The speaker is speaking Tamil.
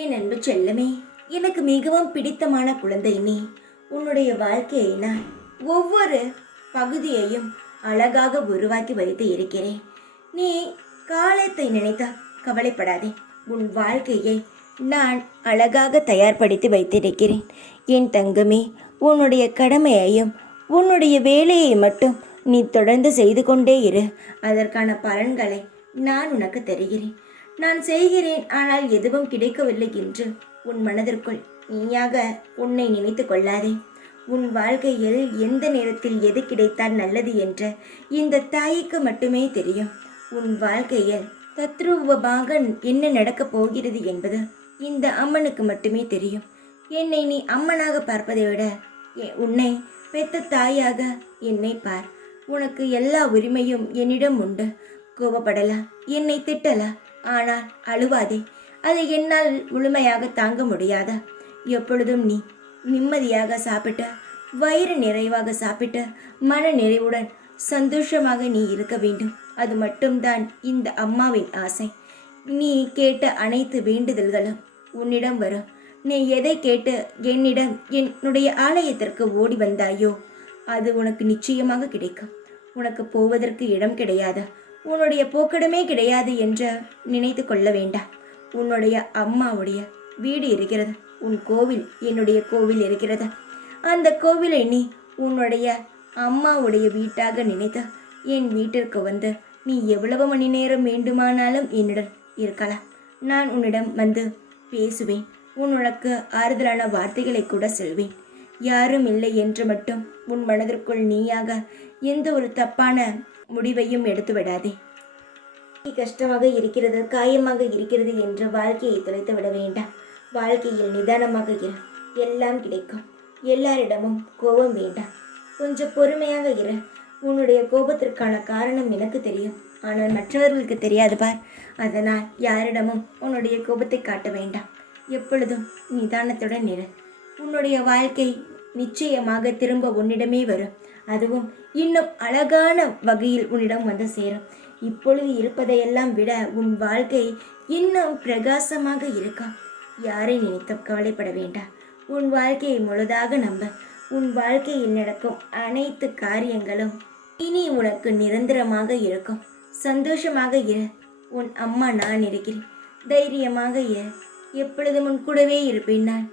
என் அன்பு செல்லமே, எனக்கு மிகவும் பிடித்தமான குழந்தை நீ. உன்னுடைய வாழ்க்கையை நான் ஒவ்வொரு பகுதியையும் அழகாக உருவாக்கி வைத்து இருக்கிறேன். நீ காலத்தை நினைத்த கவலைப்படாதே. உன் வாழ்க்கையை நான் அழகாக தயார்படுத்தி வைத்திருக்கிறேன். என் தங்கமே, உன்னுடைய கடமையையும் உன்னுடைய வேலையை மட்டும் நீ தொடர்ந்து செய்து கொண்டே இரு. அதற்கான பலன்களை நான் உனக்கு தருகிறேன். நான் செய்கிறேன், ஆனால் எதுவும் கிடைக்கவில்லை என்று உன் மனதிற்குள் நீயாக உன்னை நினைத்து கொள்ளாதே. உன் வாழ்க்கையில் எந்த நேரத்தில் எது கிடைத்தால் நல்லது என்ற இந்த தாய்க்கு மட்டுமே தெரியும். உன் வாழ்க்கையில் தத்ரூபமாக என்ன நடக்கப் போகிறது என்பது இந்த அம்மனுக்கு மட்டுமே தெரியும். என்னை நீ அம்மனாக பார்ப்பதை விட உன்னை பெத்த தாயாக என்னை பார். உனக்கு எல்லா உரிமையும் என்னிடம் உண்டு. கோபப்படலாம், என்னை திட்டலாம், ஆனால் அழுவாதே. அதை என்னால் முழுமையாக தாங்க முடியாதா? எப்பொழுதும் நீ நிம்மதியாக சாப்பிட்ட, வயிறு நிறைவாக சாப்பிட்ட, மன நிறைவுடன் சந்தோஷமாக நீ இருக்க வேண்டும். அது மட்டும்தான் இந்த அம்மாவின் ஆசை. நீ கேட்ட அனைத்து வேண்டுதல்களும் உன்னிடம் வரும். நீ எதை கேட்டு என்னுடைய ஆலயத்திற்கு ஓடி வந்தாயோ அது உனக்கு நிச்சயமாக கிடைக்கும். உனக்கு போவதற்கு இடம் கிடையாது, உன்னுடைய போக்கிடமே கிடையாது என்று நினைத்து கொள்ள வேண்டாம். உன்னுடைய அம்மாவுடைய வீடு இருக்கிறது, உன் கோவில் என்னுடைய கோவில் இருக்கிறது. அந்த கோவிலை நீ உன்னுடைய அம்மாவுடைய வீட்டாக நினைத்து என் வீட்டிற்கு வந்து நீ எவ்வளவு மணி நேரம் வேண்டுமானாலும் என்னுடன் இருக்கலாம். நான் உன்னிடம் வந்து பேசுவேன். உனக்கு ஆறுதலான வார்த்தைகளை கூட சொல்வேன். யாரும் இல்லை என்று மட்டும் உன் மனதிற்குள் நீயாக எந்த ஒரு தப்பான முடிவையும் எடுத்து விடாதே. கஷ்டமாக இருக்கிறது, காயமாக இருக்கிறது என்று வாழ்க்கையை தொலைத்து விட வேண்டாம். வாழ்க்கையில் நிதானமாக இரு, எல்லாம் கிடைக்கும். எல்லாரிடமும் கோபம் வேண்டாம், கொஞ்சம் பொறுமையாக இரு. உன்னுடைய கோபத்திற்கான காரணம் எனக்கு தெரியும், ஆனால் மற்றவர்களுக்கு தெரியாது பார். அதனால் யாரிடமும் உன்னுடைய கோபத்தை காட்ட வேண்டாம். எப்பொழுதும் நிதானத்துடன் இரு. உன்னுடைய வாழ்க்கை நிச்சயமாக திரும்ப உன்னிடமே வரும். அதுவும் இன்னும் அழகான வகையில் உன்னிடம் வந்து சேரும். இப்பொழுது இருப்பதையெல்லாம் விட உன் வாழ்க்கை இன்னும் பிரகாசமாக இருக்கும். யாரை நினைத்தும் கவலைப்பட வேண்டாம். உன் வாழ்க்கையை முழுதாக நம்ப. உன் வாழ்க்கையில் நடக்கும் அனைத்து காரியங்களும் இனி உனக்கு நிரந்தரமாக இருக்கும். சந்தோஷமாக இரு. உன் அம்மா நான் இருக்கிறேன். தைரியமாக இரு. எப்பொழுதும் உன் கூடவே இருப்பேன் நான்.